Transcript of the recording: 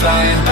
flying